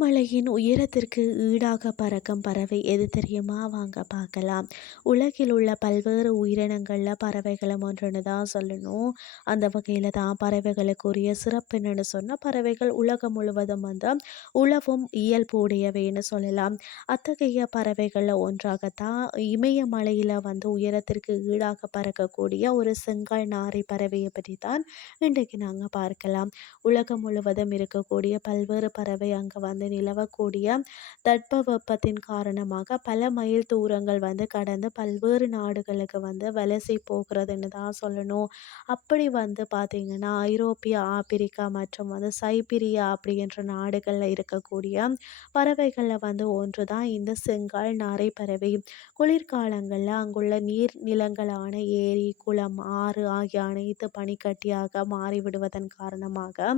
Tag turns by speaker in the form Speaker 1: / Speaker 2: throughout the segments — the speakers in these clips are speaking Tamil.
Speaker 1: மலையின் உயரத்திற்கு ஈடாக பறக்கும் பறவை எது தெரியுமா? வாங்க பார்க்கலாம். உலகில் உள்ள பல்வேறு உயிரினங்களில் பறவைகளும் ஒன்றுன்னு தான் சொல்லணும். அந்த வகையில் தான் பறவைகளுக்குரிய சிறப்பு என்னென்னு சொன்னால் பறவைகள் உலகம் முழுவதும் வந்து உழவும் இயல்புடையவைன்னு சொல்லலாம். அத்தகைய பறவைகளில் ஒன்றாகத்தான் இமயமலையில் வந்து உயரத்திற்கு ஈடாக பறக்கக்கூடிய ஒரு செங்கால் நாரை பறவையை பற்றி தான் இன்றைக்கு நாங்கள் பார்க்கலாம். உலகம் முழுவதும் இருக்கக்கூடிய பல்வேறு பறவை அங்கே வந்து நிலவக்கூடிய தட்பவெப்பத்தின் காரணமாக பல மைல் தூரங்கள் வந்து கடந்து பல்வேறு நாடுகளுக்கு வந்து வலசை போகிறதுன்னு தான் சொல்லணும். அப்படி வந்து பார்த்திங்கன்னா ஐரோப்பிய ஆப்பிரிக்கா மற்றும் வந்து சைபீரியா அப்படின்ற நாடுகளில் இருக்கக்கூடிய பறவைகளில் வந்து ஒன்று தான் இந்த செங்கால் நாரை பறவை குளிர்காலங்களில் அங்குள்ள நீர் நிலங்களான ஏரி குளம் ஆறு ஆகிய அனைத்து பனிக்கட்டியாக மாறிவிடுவதன் காரணமாக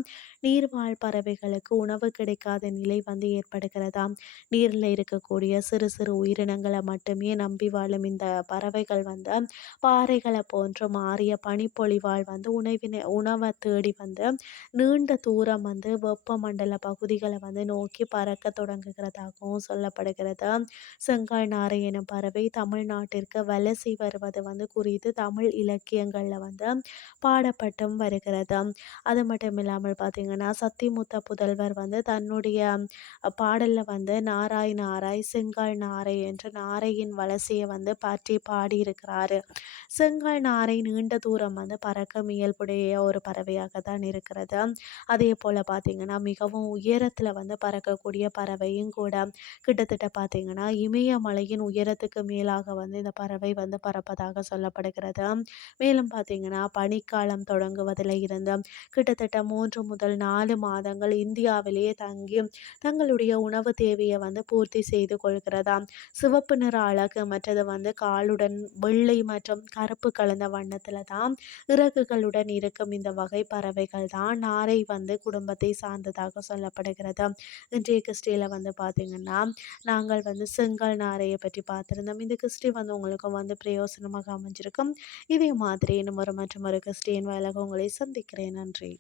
Speaker 1: நீர்வாழ் பறவைகளுக்கு உணவு கிடைக்காத நிலை வந்து ஏற்படுகிறதாம். நீரில் இருக்கக்கூடிய சிறு சிறு உயிரினங்களை மட்டுமே நம்பி வாழும் இந்த பறவைகள் வந்து பாறைகளை போன்ற மாறிய பனிப்பொழிவால் வந்து உணவினை உணவை தேடி வந்து நீண்ட தூரம் வந்து வெப்பமண்டல பகுதிகளை வந்து நோக்கி பறக்க தொடங்குகிறதாகவும் சொல்லப்படுகிறது. செங்கால் நாரை எனும் பறவை தமிழ்நாட்டிற்கு வலசி வருவது வந்து குறித்து தமிழ் இலக்கியங்களில் வந்து பாடப்பட்டும் வருகிறது. அது மட்டும் இல்லாமல் பார்த்தீங்கன்னா சத்திமுத்த புதல்வர் வந்து தன்னுடைய பாடலில் வந்து நாராய் நாராய் செங்கால் நாரை என்று நாரையின் வலசையை வந்து பற்றி பாடியிருக்கிறாரு. செங்கால் நாரை நீண்ட தூரம் வந்து பறக்க இயல்புடைய ஒரு பறவையாக தான் இருக்கிறது. அதே போல் பார்த்திங்கன்னா மிகவும் உயரத்தில் வந்து பறக்கக்கூடிய பறவையும் கூட கிட்டத்தட்ட பார்த்திங்கன்னா இமயமலையின் உயரத்துக்கு மேலாக வந்து இந்த பறவை வந்து பறப்பதாக சொல்லப்படுகிறது. மேலும் பார்த்திங்கன்னா பனிக்காலம் தொடங்குவதில் இருந்து கிட்டத்தட்ட மூன்று முதல் நாலு மாதங்கள் இந்தியாவிலேயே தங்கி தங்களுடைய உணவு தேவையை வந்து பூர்த்தி செய்து கொள்கிறதாம் சிவப்பு நிற அழகு மற்றது வந்து காலுடன் வெள்ளை மற்றும் கருப்பு கலந்த வண்ணத்தில் தான் இறகுகளுடன் இருக்கும் இந்த வகை பறவைகள் தான் நாரை வந்து குடும்பத்தை சார்ந்ததாக சொல்லப்படுகிறது. இன்றைய கிறிஸ்டியில் வந்து பார்த்திங்கன்னா நாங்கள் வந்து செங்கல் நாரையை பற்றி பார்த்துருந்தோம். இந்த கிறிஸ்டி வந்து உங்களுக்கும் வந்து பிரயோசனமாக அமைஞ்சிருக்கும். இதே மாதிரி இன்னும் ஒரு மற்றும் ஒரு கிறிஸ்டியன் வயலாக உங்களை சந்திக்கிறேன். நன்றி.